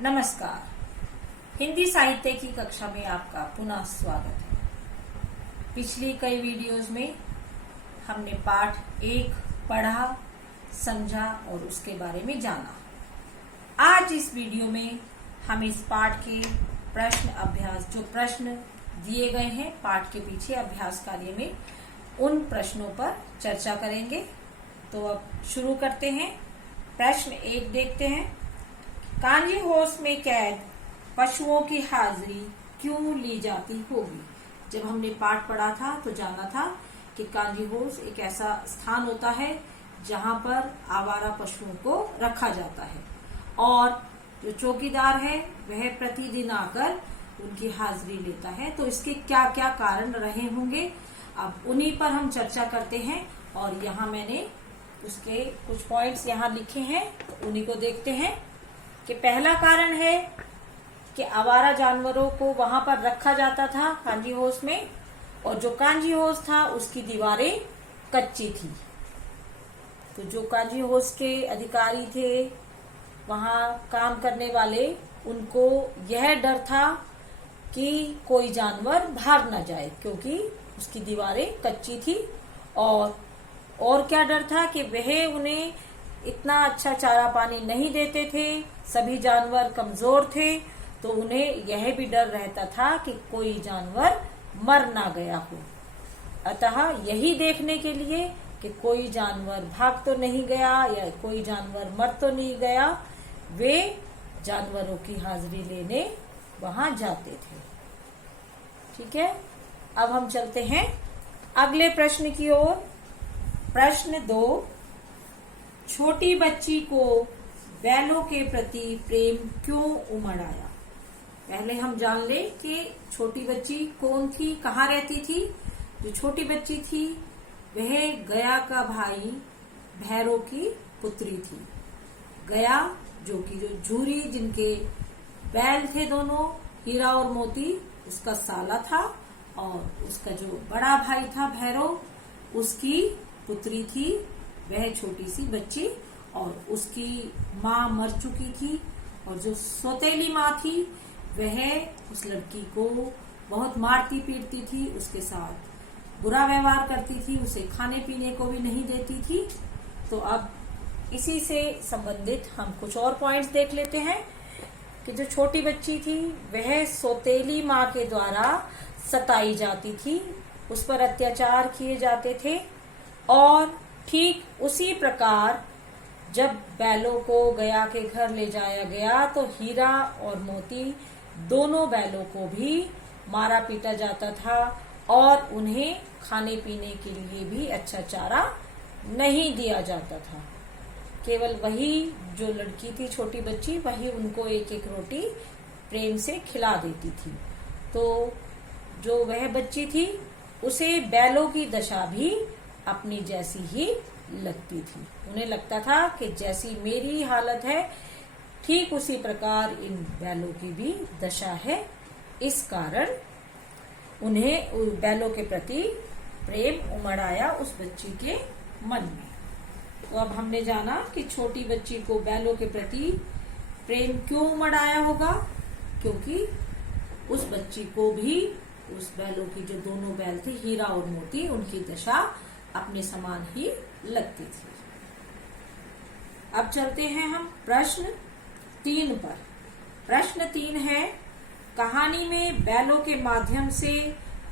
नमस्कार। हिंदी साहित्य की कक्षा में आपका पुनः स्वागत है। पिछली कई वीडियोस में हमने पाठ 1 पढ़ा, समझा और उसके बारे में जाना। आज इस वीडियो में हम इस पाठ के प्रश्न अभ्यास, जो प्रश्न दिए गए हैं पाठ के पीछे अभ्यास कार्य में, उन प्रश्नों पर चर्चा करेंगे। तो अब शुरू करते हैं। प्रश्न 1 देखते हैं। कांजी हाउस में कैद पशुओं की हाजिरी क्यों ली जाती होगी? जब हमने पाठ पढ़ा था तो जाना था कि कांजी हाउस एक ऐसा स्थान होता है जहां पर आवारा पशुओं को रखा जाता है और जो चौकीदार है वह प्रतिदिन आकर उनकी हाजिरी लेता है। तो इसके क्या क्या कारण रहे होंगे, अब उन्हीं पर हम चर्चा करते हैं। और यहाँ मैंने उसके कुछ पॉइंट्स यहाँ लिखे हैं, तो उन्हीं को देखते हैं। कि पहला कारण है कि आवारा जानवरों को वहां पर रखा जाता था कांजी हाउस में, और जो कांजी हाउस था उसकी दीवारें कच्ची थी। तो जो कांजी हाउस के अधिकारी थे, वहां काम करने वाले, उनको यह डर था कि कोई जानवर भाग न जाए क्योंकि उसकी दीवारें कच्ची थी। और क्या डर था कि वह उन्हें इतना अच्छा चारा पानी नहीं देते थे, सभी जानवर कमजोर थे, तो उन्हें यह भी डर रहता था कि कोई जानवर मर ना गया हो। अतः यही देखने के लिए कि कोई जानवर भाग तो नहीं गया या कोई जानवर मर तो नहीं गया, वे जानवरों की हाजिरी लेने वहां जाते थे। ठीक है, अब हम चलते हैं अगले प्रश्न की ओर। प्रश्न 2, छोटी बच्ची को बैलों के प्रति प्रेम क्यों उमड़ आया? पहले हम जान ले कि छोटी बच्ची कौन थी, कहाँ रहती थी। जो छोटी बच्ची थी वह गया का भाई भैरव की पुत्री थी। गया जो झूरी, जिनके बैल थे दोनों, हीरा और मोती, उसका साला था, और उसका जो बड़ा भाई था भैरव, उसकी पुत्री थी वह छोटी सी बच्ची। और उसकी माँ मर चुकी थी, और जो सौतेली माँ थी वह उस लड़की को बहुत मारती पीटती थी, उसके साथ बुरा व्यवहार करती थी, उसे खाने पीने को भी नहीं देती थी। तो अब इसी से संबंधित हम कुछ और पॉइंट्स देख लेते हैं कि जो छोटी बच्ची थी वह सौतेली माँ के द्वारा सताई जाती थी, उस पर अत्याचार किए जाते थे। और ठीक उसी प्रकार जब बैलों को गया के घर ले जाया गया तो हीरा और मोती दोनों बैलों को भी मारा पीटा जाता था, और उन्हें खाने पीने के लिए भी अच्छा चारा नहीं दिया जाता था। केवल वही जो लड़की थी, छोटी बच्ची, वही उनको एक एक रोटी प्रेम से खिला देती थी। तो जो वह बच्ची थी उसे बैलों की दशा भी अपनी जैसी ही लगती थी। उन्हें लगता था कि जैसी मेरी हालत है ठीक उसी प्रकार इन बैलों की भी दशा है। इस कारण उन्हें बैलों के प्रति प्रेम उमड़ आया उस बच्ची के मन में। तो अब हमने जाना कि छोटी बच्ची को बैलों के प्रति प्रेम क्यों उमड़ आया होगा, क्योंकि उस बच्ची को भी उस बैलों की, जो दोनों बैल थे हीरा और मोती, उनकी दशा अपने समान ही लगती थी। अब चलते हैं हम प्रश्न 3 पर। प्रश्न 3 है, कहानी में बैलों के माध्यम से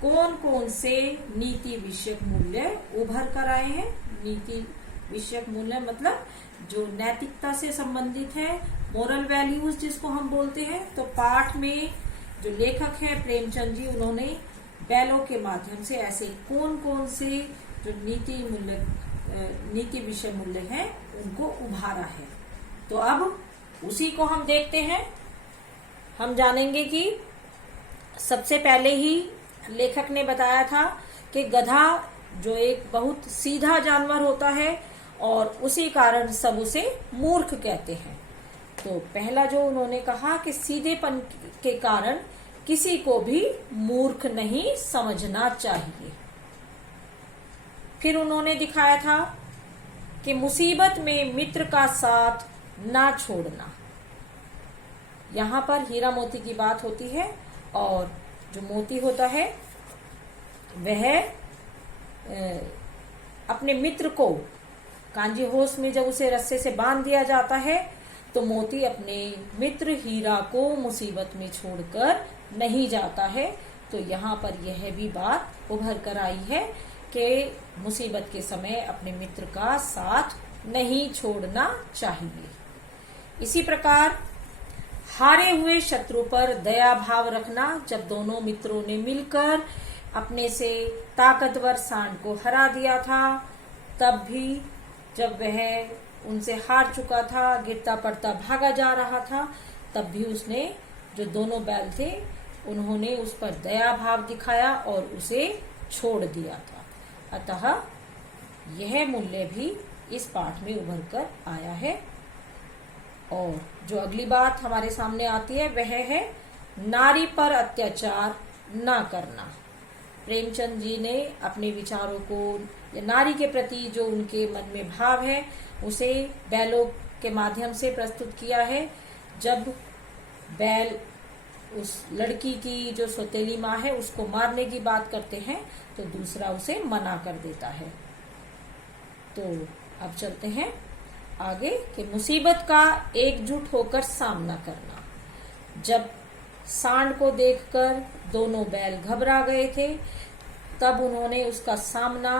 कौन कौन से नीति विषयक मूल्य उभर कर आए हैं? नीति विषयक मूल्य मतलब जो नैतिकता से संबंधित है, मोरल वैल्यूज जिसको हम बोलते हैं। तो पाठ में जो लेखक है प्रेमचंद जी, उन्होंने बैलों के माध्यम से ऐसे कौन कौन से जो नीति विषय मूल्य हैं उनको उभारा है। तो अब उसी को हम देखते हैं। हम जानेंगे कि सबसे पहले ही लेखक ने बताया था कि गधा जो एक बहुत सीधा जानवर होता है और उसी कारण सब उसे मूर्ख कहते हैं। तो पहला जो उन्होंने कहा कि सीधेपन के कारण किसी को भी मूर्ख नहीं समझना चाहिए। फिर उन्होंने दिखाया था कि मुसीबत में मित्र का साथ ना छोड़ना। यहाँ पर हीरा मोती की बात होती है और जो मोती होता है वह अपने मित्र को कांजी होश में जब उसे रस्से से बांध दिया जाता है तो मोती अपने मित्र हीरा को मुसीबत में छोड़कर नहीं जाता है। तो यहाँ पर यह भी बात उभर कर आई है कि मुसीबत के समय अपने मित्र का साथ नहीं छोड़ना चाहिए। इसी प्रकार हारे हुए शत्रु पर दया भाव रखना। जब दोनों मित्रों ने मिलकर अपने से ताकतवर सांड को हरा दिया था, तब भी जब वह उनसे हार चुका था, गिरता पड़ता भागा जा रहा था, तब भी उसने, जो दोनों बैल थे, उन्होंने उस पर दया भाव दिखाया और उसे छोड़ दिया था। अतः यह मूल्य भी इस पाठ में उभर कर आया है। और जो अगली बात हमारे सामने आती है वह है नारी पर अत्याचार न करना। प्रेमचंद जी ने अपने विचारों को या नारी के प्रति जो उनके मन में भाव है उसे बैलों के माध्यम से प्रस्तुत किया है। जब बैल उस लड़की की जो सौतेली माँ है उसको मारने की बात करते हैं तो दूसरा उसे मना कर देता है। तो अब चलते हैं आगे कि मुसीबत का एकजुट होकर सामना करना। जब सांड को देखकर दोनों बैल घबरा गए थे, तब उन्होंने उसका सामना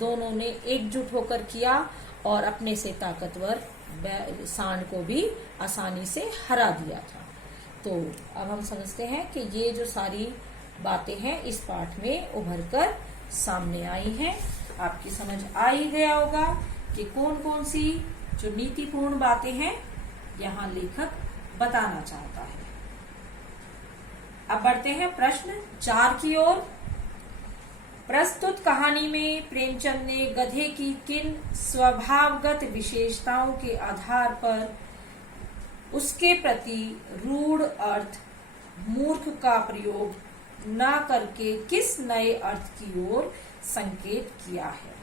दोनों ने एकजुट होकर किया और अपने से ताकतवर सांड को भी आसानी से हरा दिया था। तो अब हम समझते हैं कि ये जो सारी बातें हैं इस पाठ में उभर कर सामने आई हैं। आपकी समझ आ ही गया होगा कि कौन कौन सी जो नीतिपूर्ण बातें हैं यहाँ लेखक बताना चाहता है। अब बढ़ते हैं प्रश्न 4 की ओर। प्रस्तुत कहानी में प्रेमचंद ने गधे की किन स्वभावगत विशेषताओं के आधार पर उसके प्रति रूढ़ अर्थ मूर्ख का प्रयोग न करके किस नए अर्थ की ओर संकेत किया है।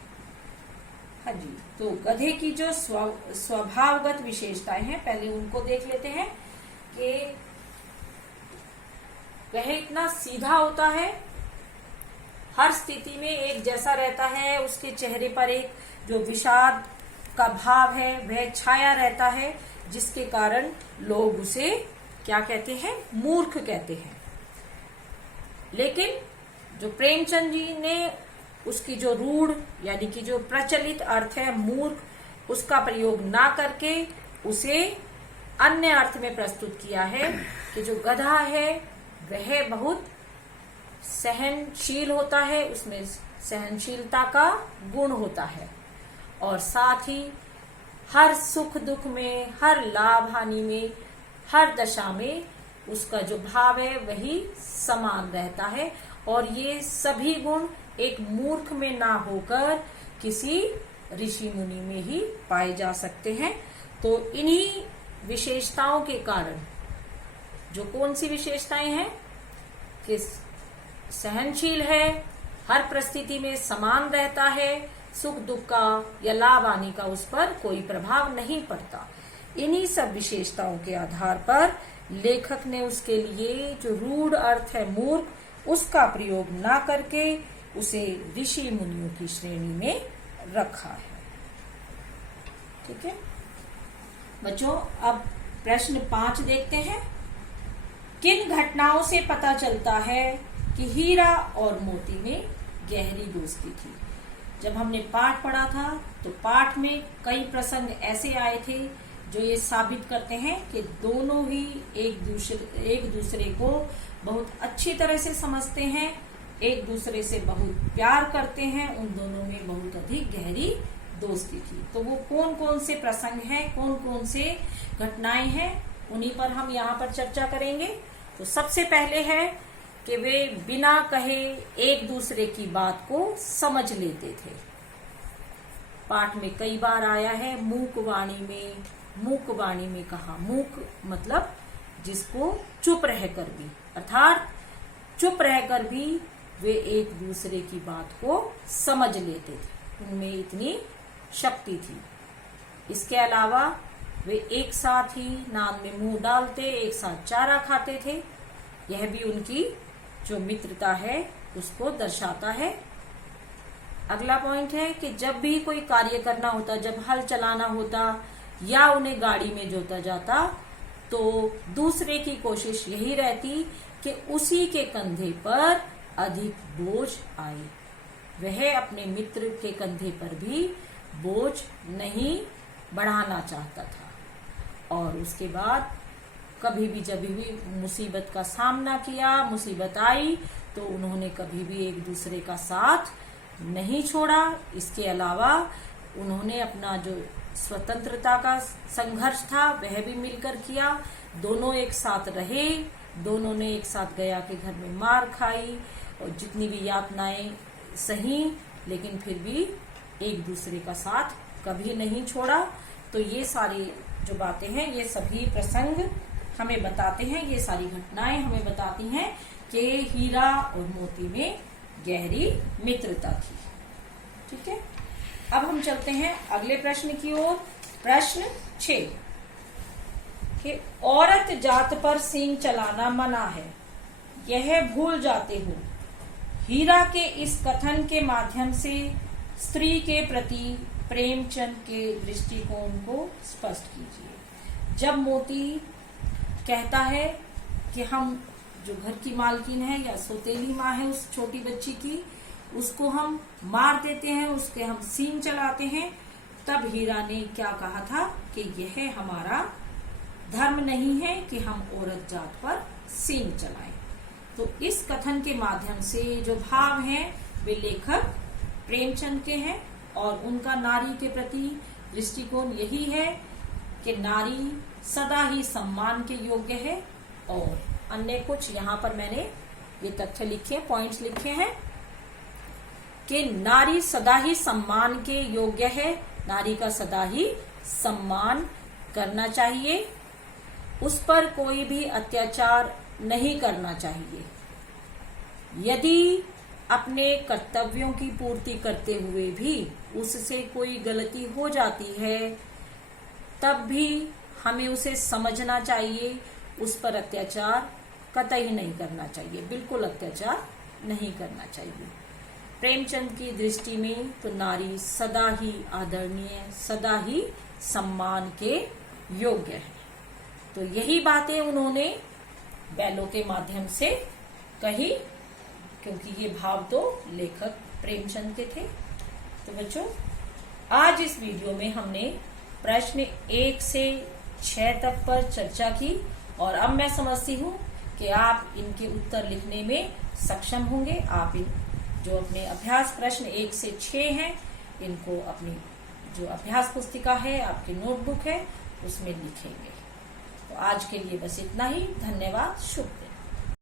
हाँ जी, तो गधे की जो स्वभावगत विशेषताएं हैं पहले उनको देख लेते हैं कि वह इतना सीधा होता है, हर स्थिति में एक जैसा रहता है, उसके चेहरे पर एक जो विषाद का भाव है वह छाया रहता है, जिसके कारण लोग उसे क्या कहते हैं, मूर्ख कहते हैं। लेकिन जो प्रेमचंद जी ने उसकी जो रूढ़ यानी कि जो प्रचलित अर्थ है मूर्ख, उसका प्रयोग ना करके उसे अन्य अर्थ में प्रस्तुत किया है कि जो गधा है वह बहुत सहनशील होता है, उसमें सहनशीलता का गुण होता है और साथ ही हर सुख दुख में, हर लाभ हानि में, हर दशा में उसका जो भाव है वही समान रहता है। और ये सभी गुण एक मूर्ख में ना होकर किसी ऋषि मुनि में ही पाए जा सकते हैं। तो इन्हीं विशेषताओं के कारण, जो कौन सी विशेषताएं हैं कि सहनशील है, हर परिस्थिति में समान रहता है, सुख दुख का या लाभ हानि का उस पर कोई प्रभाव नहीं पड़ता। इन्हीं सब विशेषताओं के आधार पर लेखक ने उसके लिए जो रूढ़ अर्थ है मूर्ख, उसका प्रयोग ना करके उसे ऋषि मुनियों की श्रेणी में रखा है। ठीक है बच्चों, अब प्रश्न 5 देखते हैं। किन घटनाओं से पता चलता है कि हीरा और मोती में गहरी दोस्ती थी? जब हमने पाठ पढ़ा था तो पाठ में कई प्रसंग ऐसे आए थे जो ये साबित करते हैं कि दोनों ही एक दूसरे को बहुत अच्छी तरह से समझते हैं, एक दूसरे से बहुत प्यार करते हैं, उन दोनों में बहुत अधिक गहरी दोस्ती थी। तो वो कौन कौन से प्रसंग हैं, कौन कौन से घटनाएं हैं, उन्हीं पर हम यहाँ पर चर्चा करेंगे। तो सबसे पहले है कि वे बिना कहे एक दूसरे की बात को समझ लेते थे। पाठ में कई बार आया है मूक वाणी में कहा। मूक मतलब जिसको चुप रहकर भी, अर्थात चुप रहकर भी वे एक दूसरे की बात को समझ लेते थे, उनमें इतनी शक्ति थी। इसके अलावा वे एक साथ ही नाद में मुंह डालते, एक साथ चारा खाते थे। यह भी उनकी जो मित्रता है उसको दर्शाता है। अगला पॉइंट है कि जब भी कोई कार्य करना होता, जब हल चलाना होता या उन्हें गाड़ी में जोता जाता, तो दूसरे की कोशिश यही रहती कि उसी के कंधे पर अधिक बोझ आए। वह अपने मित्र के कंधे पर भी बोझ नहीं बढ़ाना चाहता था। और उसके बाद कभी भी जब भी मुसीबत का सामना किया, मुसीबत आई, तो उन्होंने कभी भी एक दूसरे का साथ नहीं छोड़ा। इसके अलावा उन्होंने अपना जो स्वतंत्रता का संघर्ष था वह भी मिलकर किया। दोनों एक साथ रहे, दोनों ने एक साथ गया के घर में मार खाई और जितनी भी यातनाएं सही, लेकिन फिर भी एक दूसरे का साथ कभी नहीं छोड़ा। तो ये सारी जो बातें हैं, ये सभी प्रसंग हमें बताते हैं, ये सारी घटनाएं हमें बताती हैं कि हीरा और मोती में गहरी मित्रता थी। ठीक है, अब हम चलते हैं अगले प्रश्न की ओर। प्रश्न 6 कि औरत जात पर सींग चलाना मना है, यह भूल जाते हो। हीरा के इस कथन के माध्यम से स्त्री के प्रति प्रेमचंद के दृष्टिकोण को स्पष्ट कीजिए। जब मोती कहता है कि हम जो घर की मालकिन है या सौतेली माँ है उस छोटी बच्ची की, उसको हम मार देते हैं, उसके हम सींग चलाते हैं, तब हीरा ने क्या कहा था कि यह हमारा धर्म नहीं है कि हम औरत जात पर सींग चलाएं। तो इस कथन के माध्यम से जो भाव हैं वे लेखक प्रेमचंद के हैं और उनका नारी के प्रति दृष्टिकोण यही है कि नारी सदा ही सम्मान के योग्य है। और अन्य कुछ यहाँ पर मैंने ये तथ्य लिखे, पॉइंट्स लिखे हैं कि नारी सदा ही सम्मान के योग्य है, नारी का सदा ही सम्मान करना चाहिए, उस पर कोई भी अत्याचार नहीं करना चाहिए। यदि अपने कर्तव्यों की पूर्ति करते हुए भी उससे कोई गलती हो जाती है, तब भी हमें उसे समझना चाहिए, उस पर अत्याचार कतई नहीं करना चाहिए, बिल्कुल अत्याचार नहीं करना चाहिए। प्रेमचंद की दृष्टि में तो नारी सदा ही आदरणीय, सदा ही सम्मान के योग्य है। तो यही बातें उन्होंने बैलों के माध्यम से कही, क्योंकि ये भाव तो लेखक प्रेमचंद के थे। तो बच्चों, आज इस वीडियो में हमने प्रश्न 1 से 6 तक पर चर्चा की और अब मैं समझती हूँ कि आप इनके उत्तर लिखने में सक्षम होंगे। आप इन जो अपने अभ्यास प्रश्न 1 से 6 हैं, इनको अपनी जो अभ्यास पुस्तिका है, आपकी नोटबुक है, उसमें लिखेंगे। तो आज के लिए बस इतना ही। धन्यवाद। शुभ दिन।